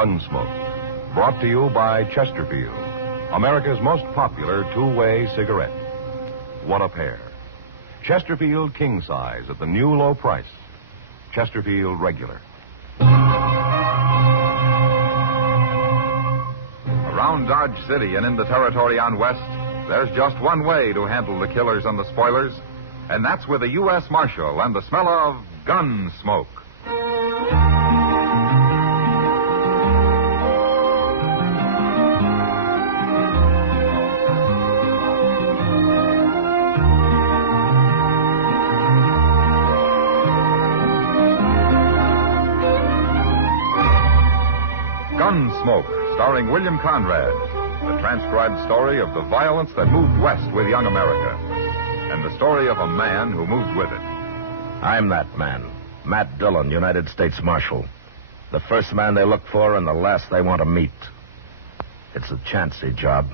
Gunsmoke, brought to you by Chesterfield, America's most popular two-way cigarette. What a pair. Chesterfield King Size at the new low price. Chesterfield Regular. Around Dodge City and in the territory on West, there's just one way to handle the killers and the spoilers, and that's with a U.S. Marshal and the smell of gun smoke. Gunsmoke, starring William Conrad, the transcribed story of the violence that moved west with young America, and the story of a man who moved with it. I'm that man, Matt Dillon, United States Marshal. The first man they look for and the last they want to meet. It's a chancy job,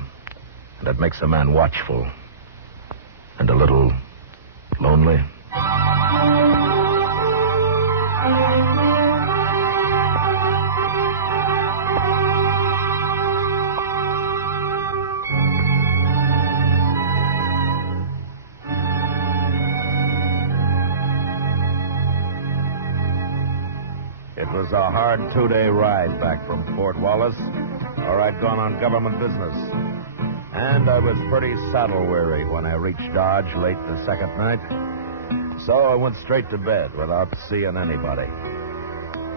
and it makes a man watchful and a little lonely. It was a hard 2-day ride back from Fort Wallace, or I'd gone on government business. And I was pretty saddle-weary when I reached Dodge late the second night. So I went straight to bed without seeing anybody.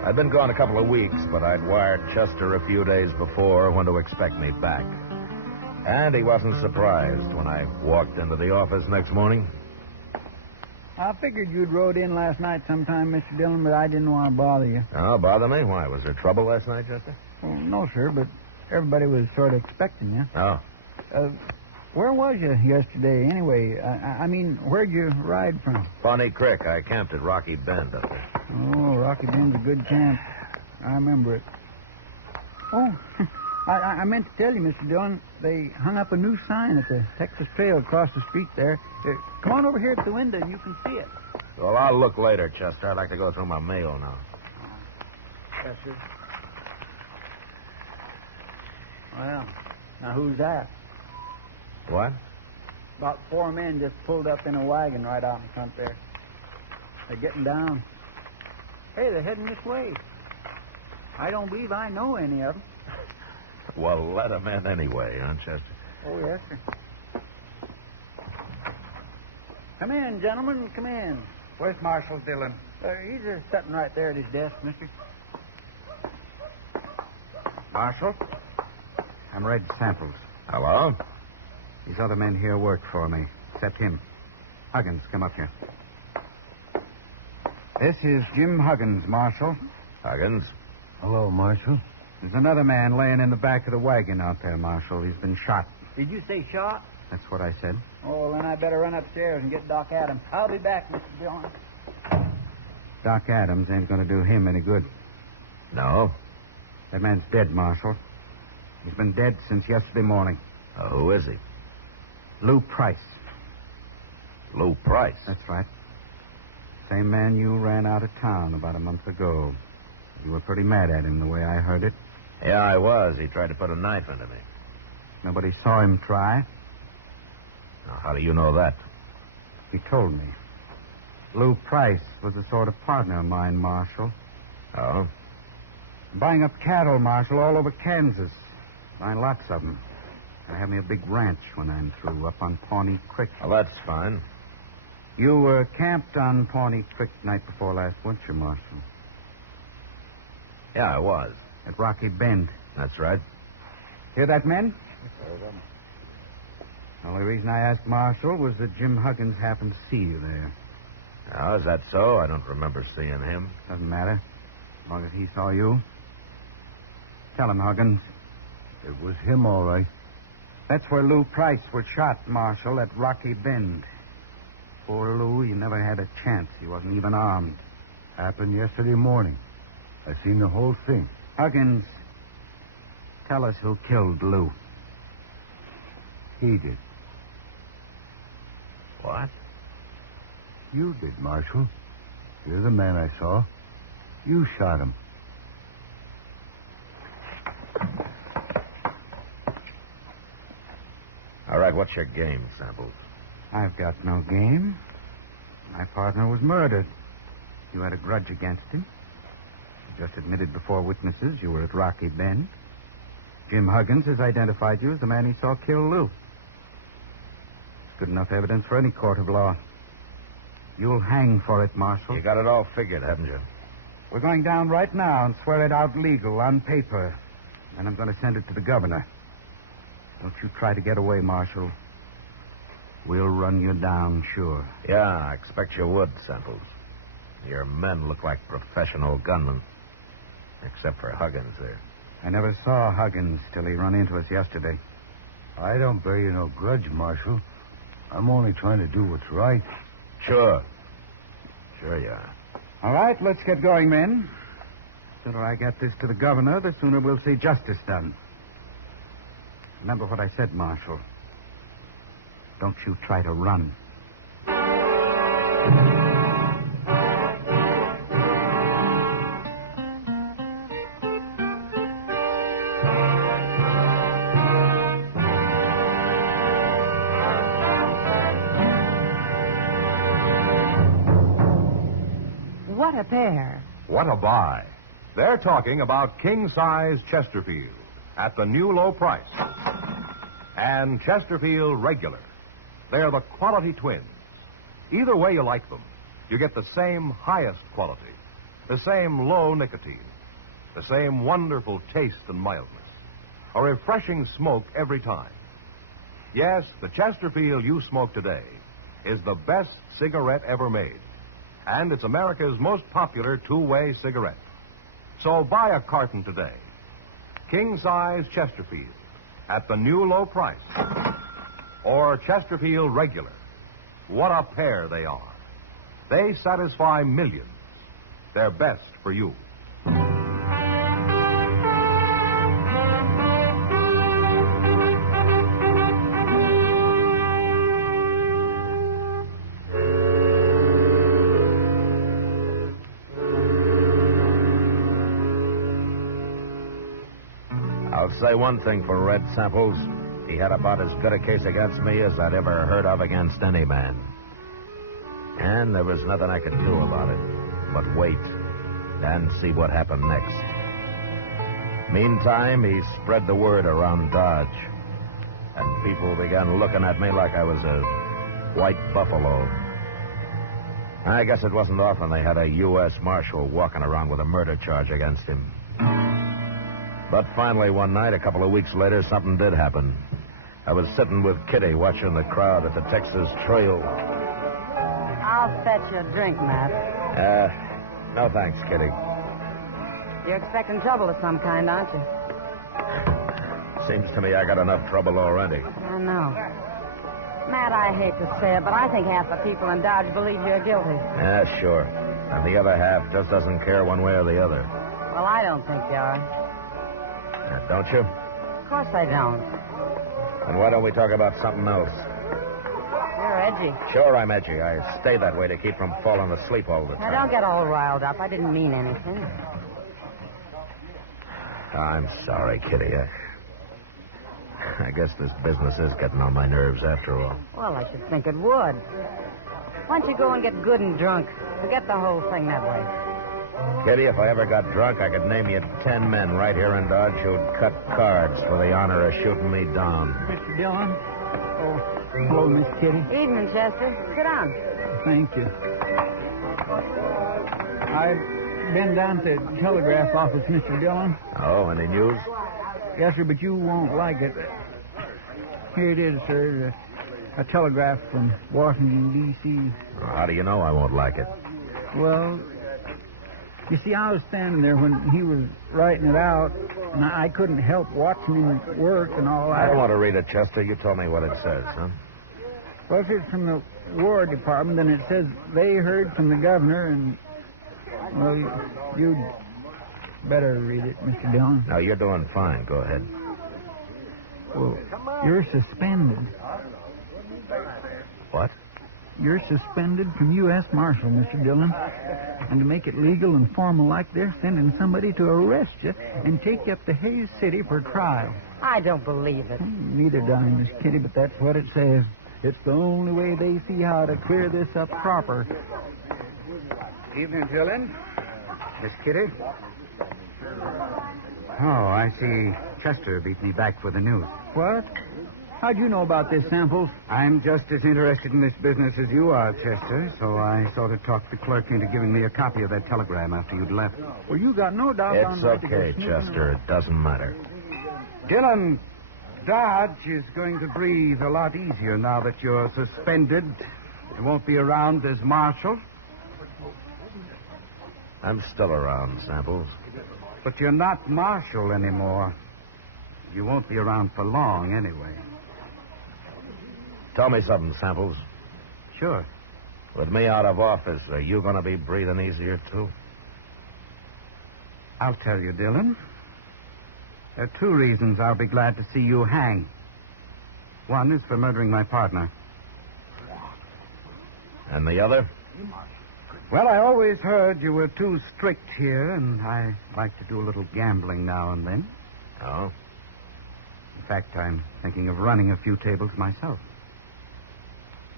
I'd been gone a couple of weeks, but I'd wired Chester a few days before when to expect me back. And he wasn't surprised when I walked into the office next morning. I figured you'd rode in last night sometime, Mr. Dillon, but I didn't want to bother you. Oh, bother me? Why? Was there trouble last night, Chester? Well, no, sir, but everybody was sort of expecting you. Oh. Where was you yesterday, anyway? I mean, where'd you ride from? Pawnee Creek. I camped at Rocky Bend up there. Oh, Rocky Bend's a good camp. I remember it. Oh, I meant to tell you, Mr. Dillon, they hung up a new sign at the Texas Trail across the street there. Come on over here at the window and you can see it. Well, I'll look later, Chester. I'd like to go through my mail now. Yes, sir. Well, now who's that? What? About 4 men just pulled up in a wagon right out in front there. They're getting down. Hey, they're heading this way. I don't believe I know any of them. Well, let them in anyway, huh, Chester? Oh, yes, sir. Come in, gentlemen, come in. Where's Marshal Dillon? He's just sitting right there at his desk, mister. Marshal? I'm Red Samples. Hello? These other men here work for me, except him. Huggins, come up here. This is Jim Huggins, Marshal. Huggins? Hello, Marshal. There's another man laying in the back of the wagon out there, Marshal. He's been shot. Did you say shot? That's what I said. Oh, then I better run upstairs and get Doc Adams. I'll be back, Mr. Dillon. Doc Adams ain't going to do him any good. No? That man's dead, Marshal. He's been dead since yesterday morning. Who is he? Lou Price. Lou Price? That's right. Same man you ran out of town about a month ago. You were pretty mad at him the way I heard it. Yeah, I was. He tried to put a knife into me. Nobody saw him try. Now, how do you know that? He told me. Lou Price was a sort of partner of mine, Marshal. Oh? Buying up cattle, Marshal, all over Kansas. Buying lots of them. I have me a big ranch when I'm through, up on Pawnee Creek. Well, that's fine. You were camped on Pawnee Creek night before last, weren't you, Marshal? Yeah, I was. At Rocky Bend. That's right. Hear that, men? The only reason I asked Marshal was that Jim Huggins happened to see you there. Oh, is that so? I don't remember seeing him. Doesn't matter. As long as he saw you. Tell him, Huggins. It was him, all right. That's where Lou Price was shot, Marshal, at Rocky Bend. Poor Lou, he never had a chance. He wasn't even armed. Happened yesterday morning. I seen the whole thing. Huggins, tell us who killed Lou. He did. What? You did, Marshal. You're the man I saw. You shot him. right, what's your game, Samples? I've got no game. My partner was murdered. You had a grudge against him. You just admitted before witnesses you were at Rocky Bend. Jim Huggins has identified you as the man he saw kill Lou. Good enough evidence for any court of law. You'll hang for it, Marshal. You got it all figured, haven't you? We're going down right now and swear it out legal on paper. And I'm going to send it to the governor. Don't you try to get away, Marshal. We'll run you down, sure. Yeah, I expect you would, Samples. Your men look like professional gunmen. Except for Huggins there. I never saw Huggins till he run into us yesterday. I don't bear you no grudge, Marshal. I'm only trying to do what's right. Sure. Sure you are. All right, let's get going, men. The sooner I get this to the governor, the sooner we'll see justice done. Remember what I said, Marshal. Don't you try to run. What a pair. What a buy. They're talking about king-size Chesterfield at the new low price. And Chesterfield Regular. They're the quality twins. Either way you like them, you get the same highest quality, the same low nicotine, the same wonderful taste and mildness, a refreshing smoke every time. Yes, the Chesterfield you smoke today is the best cigarette ever made, and it's America's most popular two-way cigarette. So buy a carton today. King-size Chesterfield at the new low price. Or Chesterfield Regular. What a pair they are. They satisfy millions. They're best for you. I'll say one thing for Red Samples. He had about as good a case against me as I'd ever heard of against any man. And there was nothing I could do about it but wait and see what happened next. Meantime, he spread the word around Dodge, and people began looking at me like I was a white buffalo. I guess it wasn't often they had a U.S. Marshal walking around with a murder charge against him. But finally, one night, a couple of weeks later, something did happen. I was sitting with Kitty watching the crowd at the Texas Trail. I'll fetch you a drink, Matt. No thanks, Kitty. You're expecting trouble of some kind, aren't you? Seems to me I got enough trouble already. I know. Matt, I hate to say it, but I think half the people in Dodge believe you're guilty. Yeah, sure. And the other half just doesn't care one way or the other. Well, I don't think you are. Don't you? Of course I don't. And why don't we talk about something else? You're edgy. Sure, I'm edgy. I stay that way to keep from falling asleep all the time. Now, don't get all riled up. I didn't mean anything. I'm sorry, Kitty. I guess this business is getting on my nerves after all. Well, I should think it would. Why don't you go and get good and drunk? Forget the whole thing that way. Kitty, if I ever got drunk, I could name you 10 men right here in Dodge who'd cut cards for the honor of shooting me down. Mr. Dillon? Oh, hello, Miss Kitty. Evening, Chester. Sit down. Thank you. I've been down to the telegraph office, Mr. Dillon. Oh, any news? Yes, sir, but you won't like it. Here it is, sir. A telegraph from Washington, D.C. How do you know I won't like it? Well, you see, I was standing there when he was writing it out, and I couldn't help watching him work and all that. I don't want to read it, Chester. You told me what it says, huh? Well, if it's from the War Department, then it says they heard from the governor, and, well, you'd better read it, Mr. Dillon. No, you're doing fine. Go ahead. Well, you're suspended. What? You're suspended from U.S. Marshal, Mr. Dillon. And to make it legal and formal like, they're sending somebody to arrest you and take you up to Hayes City for trial. I don't believe it. Neither do I, Miss Kitty, but that's what it says. It's the only way they see how to clear this up proper. Evening, Dillon. Miss Kitty. Oh, I see Chester beat me back for the news. What? How'd you know about this, Samples? I'm just as interested in this business as you are, Chester, so I sort of talked the clerk into giving me a copy of that telegram after you'd left. Well, you got no doubt on It's right to go okay, snooping Chester. around. It doesn't matter. Dillon, Dodge is going to breathe a lot easier now that you're suspended. You won't be around as marshal. I'm still around, Samples. But you're not marshal anymore. You won't be around for long, anyway. Tell me something, Samples. Sure. With me out of office, are you going to be breathing easier, too? I'll tell you, Dillon. There are two reasons I'll be glad to see you hang. One is for murdering my partner. And the other? Well, I always heard you were too strict here, and I like to do a little gambling now and then. Oh? In fact, I'm thinking of running a few tables myself.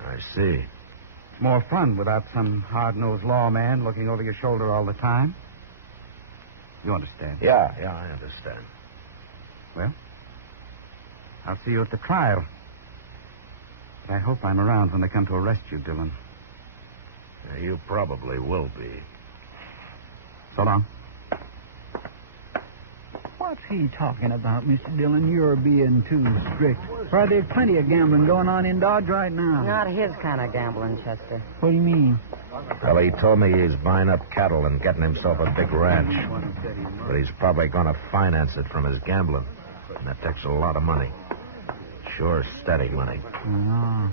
I see. It's more fun without some hard-nosed lawman looking over your shoulder all the time. You understand? Yeah, I understand. Well, I'll see you at the trial. But I hope I'm around when they come to arrest you, Dillon. You probably will be. So long. What's he talking about, Mr. Dillon? You're being too strict. Why, there's plenty of gambling going on in Dodge right now. Not his kind of gambling, Chester. What do you mean? Well, he told me he's buying up cattle and getting himself a big ranch. But he's probably going to finance it from his gambling. And that takes a lot of money. Sure, steady money. Oh.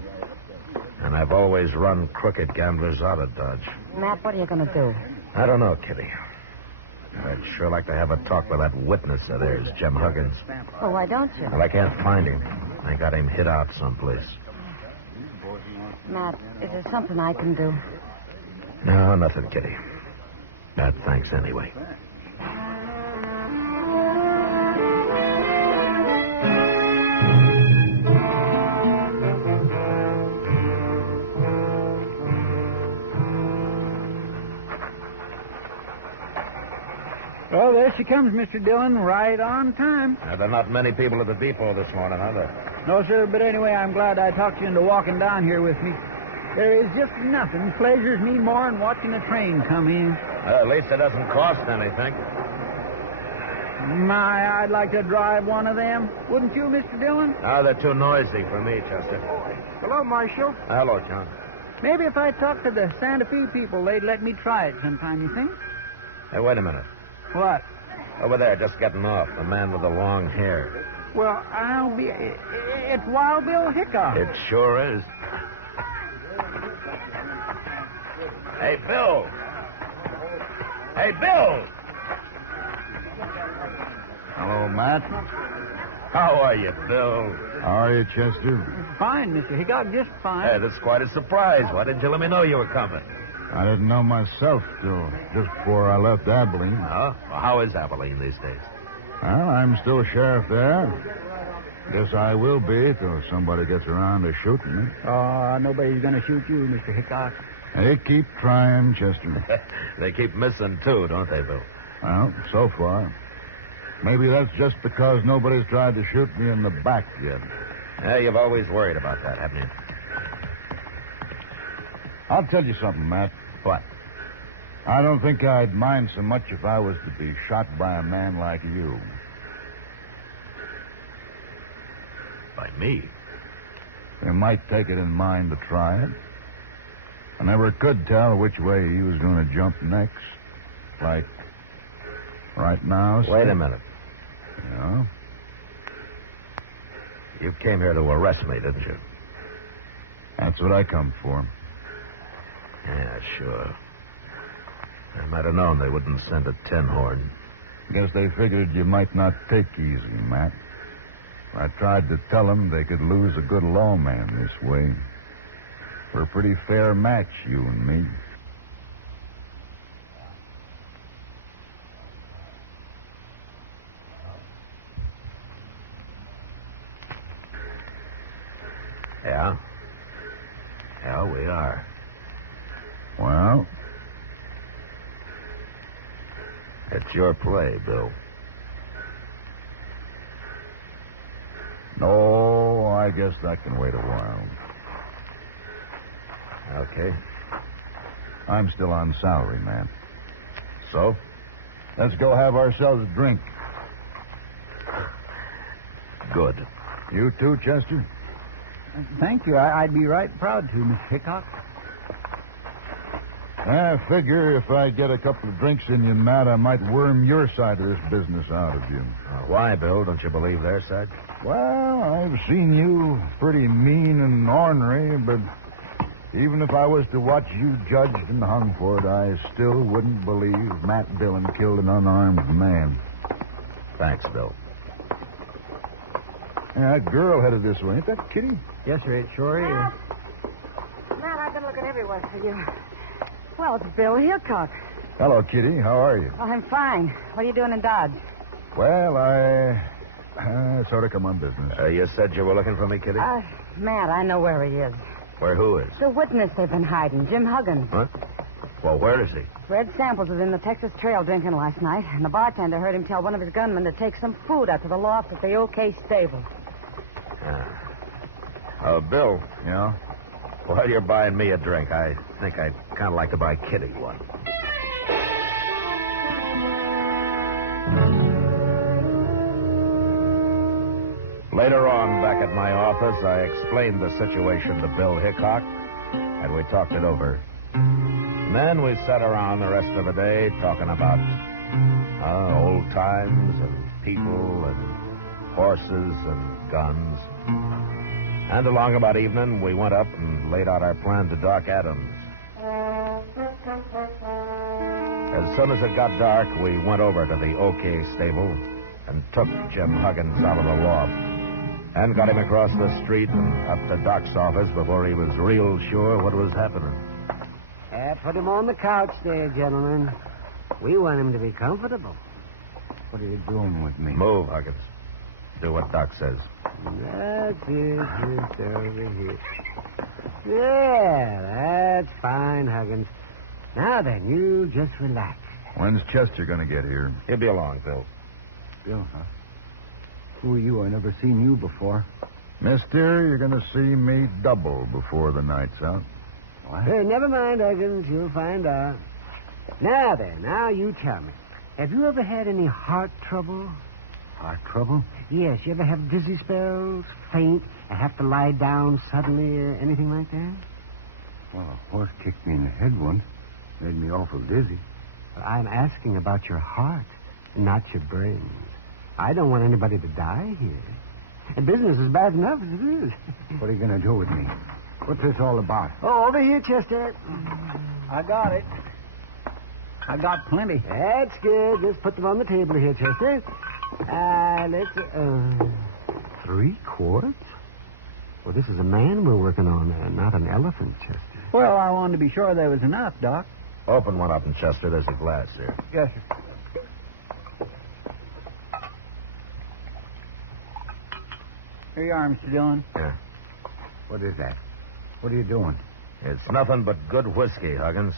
And I've always run crooked gamblers out of Dodge. Matt, what are you going to do? I don't know, Kitty. I'd sure like to have a talk with that witness of theirs, Jim Huggins. Well, why don't you? Well, I can't find him. I got him hid out someplace. Matt, is there something I can do? No, nothing, Kitty. Thanks anyway. Oh, there she comes, Mr. Dillon, right on time. There are not many people at the depot this morning, are there? No, sir, but anyway, I'm glad I talked you into walking down here with me. There is just nothing pleasures me more than watching a train come in. At least it doesn't cost anything. My, I'd like to drive one of them. Wouldn't you, Mr. Dillon? No, they're too noisy for me, Chester. Hello, Marshal. Hello, John. Maybe if I talked to the Santa Fe people, they'd let me try it sometime, you think? Hey, wait a minute. What? Over there, just getting off. The man with the long hair. Well, I'll be... It's Wild Bill Hickok. It sure is. Hey, Bill. Hey, Bill. Hello, Matt. How are you, Bill? How are you, Chester? Fine, Mr. Hickok, just fine. Hey, that's quite a surprise. Why didn't you let me know you were coming? I didn't know myself till just before I left Abilene. Huh? Well, how is Abilene these days? Well, I'm still sheriff there. Guess I will be till somebody gets around to shooting me. Oh, nobody's going to shoot you, Mr. Hickok. They keep trying, Chester. They keep missing, too, don't they, Bill? Well, so far. Maybe that's just because nobody's tried to shoot me in the back yet. Yeah, you've always worried about that, haven't you? I'll tell you something, Matt. What? I don't think I'd mind so much if I was to be shot by a man like you. By me? They might take it in mind to try it. I never could tell which way he was going to jump next. Like right now. Wait a minute. Yeah? You came here to arrest me, didn't you? That's what I come for. Yeah, sure. I might have known they wouldn't send a tin horn. Guess they figured you might not take easy, Matt. I tried to tell them they could lose a good lawman this way. We're a pretty fair match, you and me. Yeah? Yeah, we are. Well, It's your play, Bill. no, I guess that can wait a while. Okay. I'm still on salary, man. So? Let's go have ourselves a drink. Good. You too, Chester? Thank you. I'd be right proud to, Miss Hickok. I figure if I get a couple of drinks in you, Matt, I might worm your side of this business out of you. Why, Bill? Don't you believe their side? Well, I've seen you pretty mean and ornery, but even if I was to watch you judged and hung for it, I still wouldn't believe Matt Dillon killed an unarmed man. Thanks, Bill. Yeah, that girl headed this way. Ain't that Kitty? Yes, sir. It sure is. Matt, I've been looking everywhere for you. Well, it's Bill Hickok. Hello, Kitty. How are you? Oh, I'm fine. What are you doing in Dodge? Well, I sort of come on business. You said you were looking for me, Kitty? Matt, I know where he is. Where who is? The witness they've been hiding, Jim Huggins. Huh? Well, where is he? Red Samples was in the Texas Trail drinking last night, and the bartender heard him tell one of his gunmen to take some food out to the loft at the OK stable. Bill, Yeah? while you're buying me a drink, I think I'd kind of like to buy Kitty one. Later on, back at my office, I explained the situation to Bill Hickok, and we talked it over. And then we sat around the rest of the day talking about old times and people and horses and guns. And along about evening, we went up and laid out our plan to Doc Adams. As soon as it got dark, we went over to the OK stable and took Jim Huggins out of the loft and got him across the street and up to Doc's office before he was real sure what was happening. Put him on the couch there, gentlemen. We want him to be comfortable. What are you doing with me? Move, Huggins. Do what Doc says. That's it. Just over here. Yeah, that's fine, Huggins. Now then, you just relax. When's Chester going to get here? He'll be along, Bill. Bill, huh? Who are you? I never seen you before. Mister, you're going to see me double before the night's out. What? Hey, never mind, Huggins. You'll find out. Now then, now you tell me. Have you ever had any heart trouble? Heart trouble? Yes, you ever have dizzy spells, faint, and have to lie down suddenly, or anything like that? Well, a horse kicked me in the head once. Made me awful dizzy. Well, I'm asking about your heart, not your brain. I don't want anybody to die here. And business is bad enough as it is. What are you going to do with me? What's this all about? Oh, over here, Chester. I got it. I got plenty. That's good. Just put them on the table here, Chester. Let's... 3 quarts? Well, this is a man we're working on, not an elephant, Chester. Well, I wanted to be sure there was enough, Doc. Open one up in Chester. There's a glass here. Yes, sir. Here you are, Mr. Dillon. Here. What is that? What are you doing? It's nothing but good whiskey, Huggins.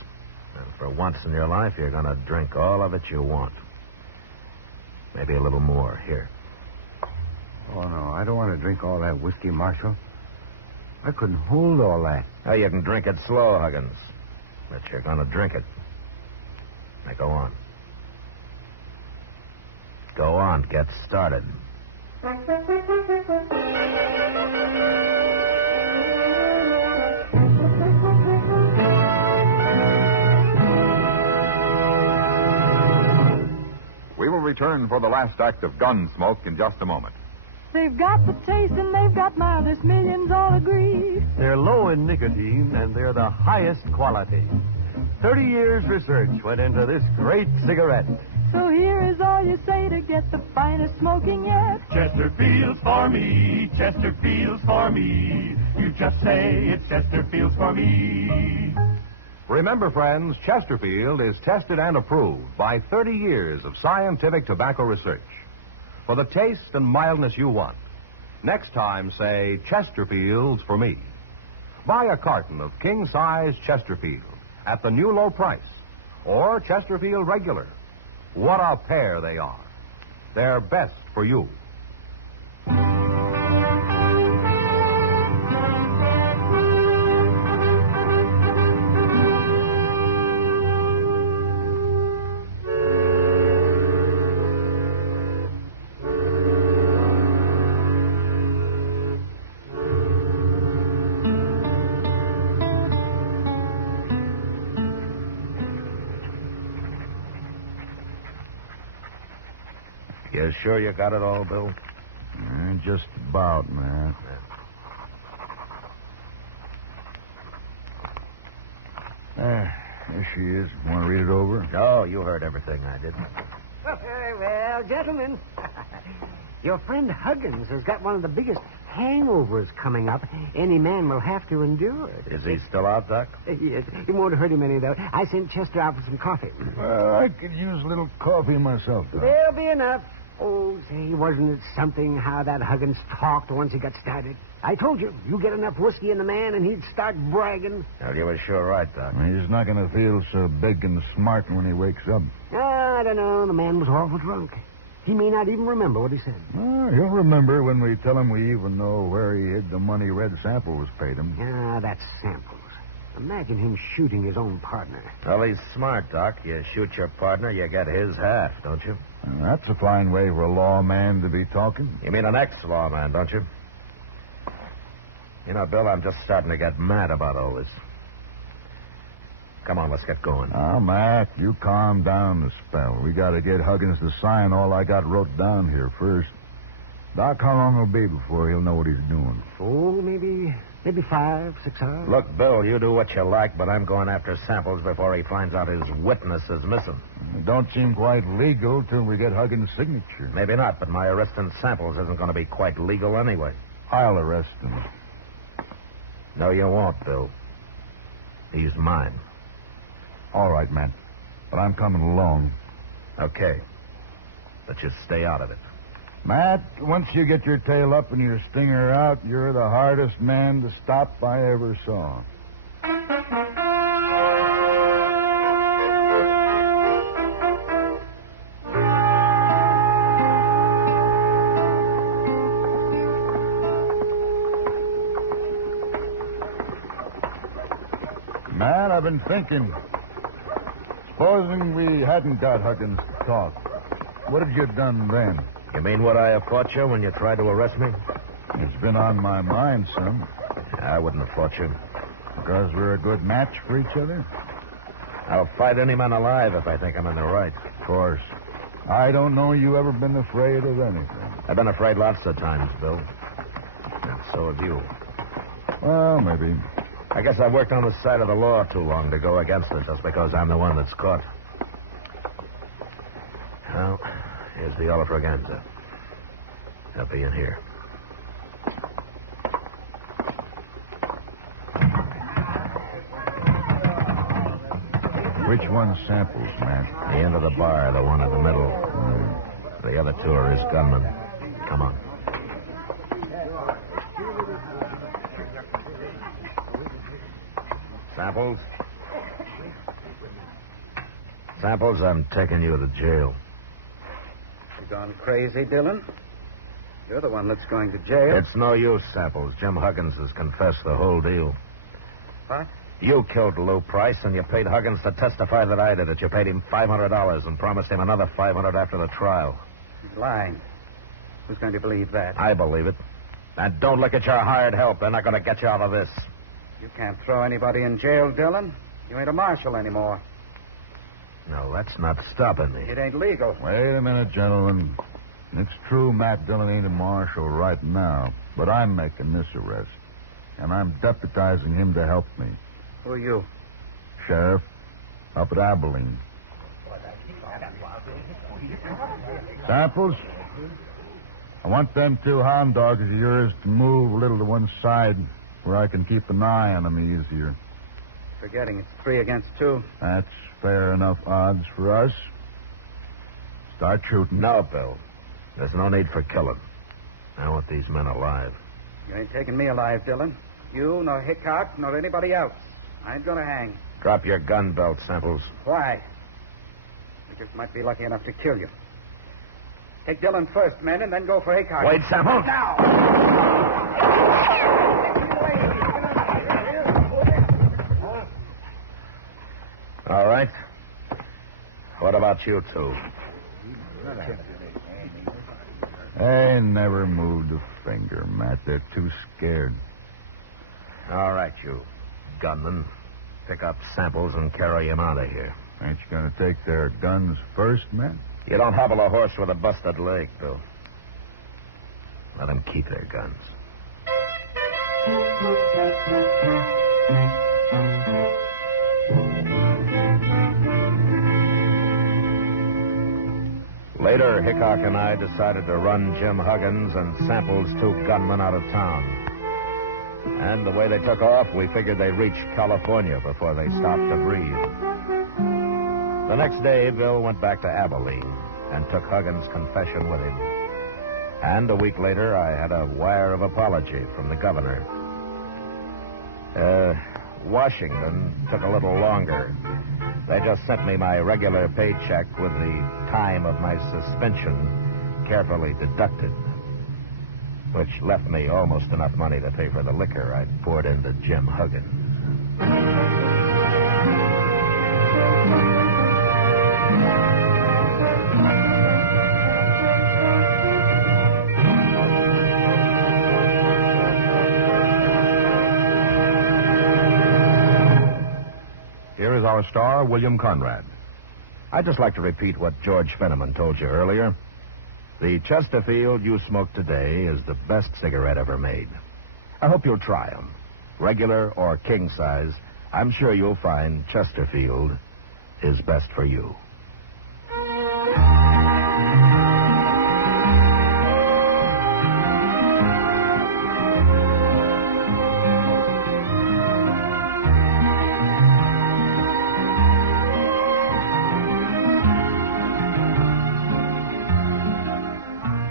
And for once in your life, you're going to drink all of it you want. Maybe a little more. Here. Oh, no, I don't want to drink all that whiskey, Marshal. I couldn't hold all that. Oh, you can drink it slow, Huggins. But you're going to drink it. Now, go on. Go on. Get started. We will return for the last act of Gunsmoke in just a moment. They've got the taste and they've got mildest, millions all agree. They're low in nicotine and they're the highest quality. 30 years research went into this great cigarette. So here is is all you say to get the finest smoking yet. Chesterfield's for me, Chesterfield's for me. You just say it's Chesterfield's for me. Remember, friends, Chesterfield is tested and approved by 30 years of scientific tobacco research. For the taste and mildness you want, next time say Chesterfield's for me. Buy a carton of king-size Chesterfield at the new low price, or Chesterfield Regular. What a pair they are. They're best for you. You sure you got it all, Bill? Just about, man. There she is. Want to read it over? No, you heard everything I did. Well, gentlemen, your friend Huggins has got one of the biggest hangovers coming up any man will have to endure. Is he still out, Doc? Yes, it won't hurt him any, though. I sent Chester out for some coffee. Well, I could use a little coffee myself, Doc. There'll be enough. Oh, say, wasn't it something how that Huggins talked once he got started? I told you, you get enough whiskey in the man and he'd start bragging. Well, you were sure right, Doc. He's not going to feel so big and smart when he wakes up. I don't know. The man was awful drunk. He may not even remember what he said. Well, he'll remember when we tell him we even know where he hid the money Red Sample was paid him. That's Samples. Imagine him shooting his own partner. Well, he's smart, Doc. You shoot your partner, you get his half, don't you? That's a fine way for a lawman to be talking. You mean an ex-lawman, don't you? You know, Bill, I'm just starting to get mad about all this. Come on, let's get going. Now, Mac, you calm down a spell. We got to get Huggins to sign all I got wrote down here first. Doc, how long will it be before he'll know what he's doing? Oh, maybe 5, 6 hours. Look, Bill, you do what you like, but I'm going after Samples before he finds out his witness is missing. It don't seem quite legal till we get Huggins' signature. Maybe not, but my arresting Samples isn't going to be quite legal anyway. I'll arrest him. No, you won't, Bill. He's mine. All right, man. But I'm coming along. Okay. But just stay out of it. Matt, once you get your tail up and your stinger out, you're the hardest man to stop I ever saw. Matt, I've been thinking. Supposing we hadn't got Huggins to talk, what had you done then? You mean would I have fought you when you tried to arrest me? It's been on my mind, son. I wouldn't have fought you. Because we're a good match for each other? I'll fight any man alive if I think I'm in the right. Of course. I don't know you ever been afraid of anything. I've been afraid lots of times, Bill. And so have you. Well, maybe. I guess I've worked on the side of the law too long to go against it just because I'm the one that's caught. Well, here's the Olafraganza. They'll be in here. Which one's Samples, man? The end of the bar, the one in the middle. The other two are his gunmen. Come on. Samples? Samples, I'm taking you to jail. You gone crazy, Dillon? You're the one that's going to jail. It's no use, Samples. Jim Huggins has confessed the whole deal. What? You killed Lou Price, and you paid Huggins to testify that I did it. You paid him $500 and promised him another $500 after the trial. He's lying. Who's going to believe that? I believe it. And don't look at your hired help. They're not going to get you out of this. You can't throw anybody in jail, Dillon. You ain't a marshal anymore. No, that's not stopping me. It ain't legal. Wait a minute, gentlemen. It's true Matt Dillon ain't a marshal right now, but I'm making this arrest. And I'm deputizing him to help me. Who are you? Sheriff, up at Abilene. Samples, I want them 2 hound dogs of yours to move a little to one side where I can keep an eye on them easier. Forgetting it's 3 against 2. That's fair enough odds for us. Start shooting. No, Bill. There's no need for killing. I want these men alive. You ain't taking me alive, Dillon. You, nor Hickok, nor anybody else. I ain't gonna hang. Drop your gun belt, Samples. Why? We just might be lucky enough to kill you. Take Dillon first, men, and then go for Hickok. Wait, Samples. Now! All right. What about you 2? They never moved a finger, Matt. They're too scared. All right, you gunmen. Pick up Samples and carry him out of here. Ain't you going to take their guns first, Matt? You don't hobble a horse with a busted leg, Bill. Let them keep their guns. Later, Hickok and I decided to run Jim Huggins and Samples' 2 gunmen out of town. And the way they took off, we figured they'd reach California before they stopped to breathe. The next day, Bill went back to Abilene and took Huggins' confession with him. And a week later, I had a wire of apology from the governor. Washington took a little longer. They just sent me my regular paycheck with the time of my suspension carefully deducted, which left me almost enough money to pay for the liquor I'd poured into Jim Huggins. Here is our star, William Conrad. I'd just like to repeat what George Fenneman told you earlier. The Chesterfield you smoke today is the best cigarette ever made. I hope you'll try them. Regular or king size, I'm sure you'll find Chesterfield is best for you.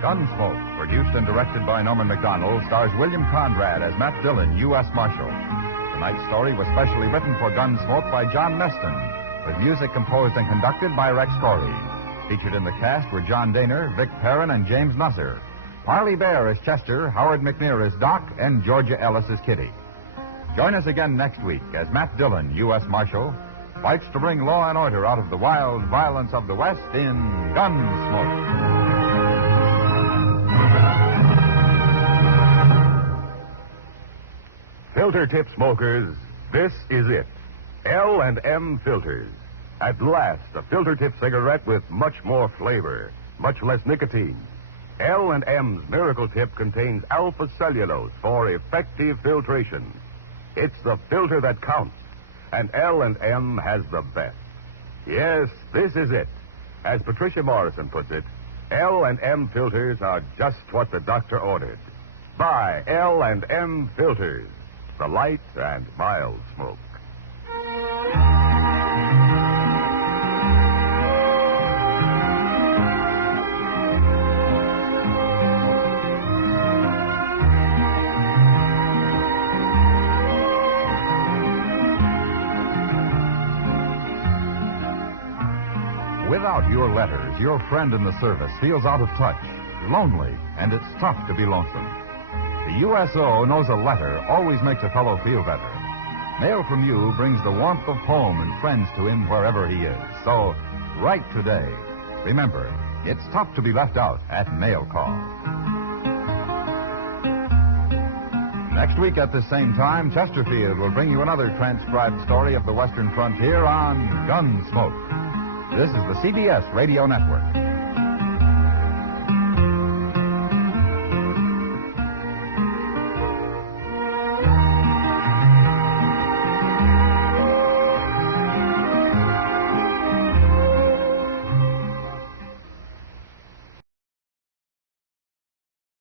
Gunsmoke, produced and directed by Norman Macdonnell, stars William Conrad as Matt Dillon, U.S. Marshal. Tonight's story was specially written for Gunsmoke by John Meston, with music composed and conducted by Rex Corey. Featured in the cast were John Daner, Vic Perrin, and James Nusser. Parley Bear as Chester, Howard McNear as Doc, and Georgia Ellis as Kitty. Join us again next week as Matt Dillon, U.S. Marshal, fights to bring law and order out of the wild violence of the West in Gunsmoke. Filter tip smokers, this is it. L&M Filters. At last, a filter tip cigarette with much more flavor, much less nicotine. L&M's Miracle Tip contains alpha cellulose for effective filtration. It's the filter that counts, and L&M has the best. Yes, this is it. As Patricia Morrison puts it, L&M filters are just what the doctor ordered. Buy L&M Filters. The light and mild smoke. Without your letters, your friend in the service feels out of touch, lonely, and it's tough to be lonesome. The USO knows a letter always makes a fellow feel better. Mail from you brings the warmth of home and friends to him wherever he is. So, write today. Remember, it's tough to be left out at mail call. Next week at the same time, Chesterfield will bring you another transcribed story of the Western frontier on Gunsmoke. This is the CBS Radio Network.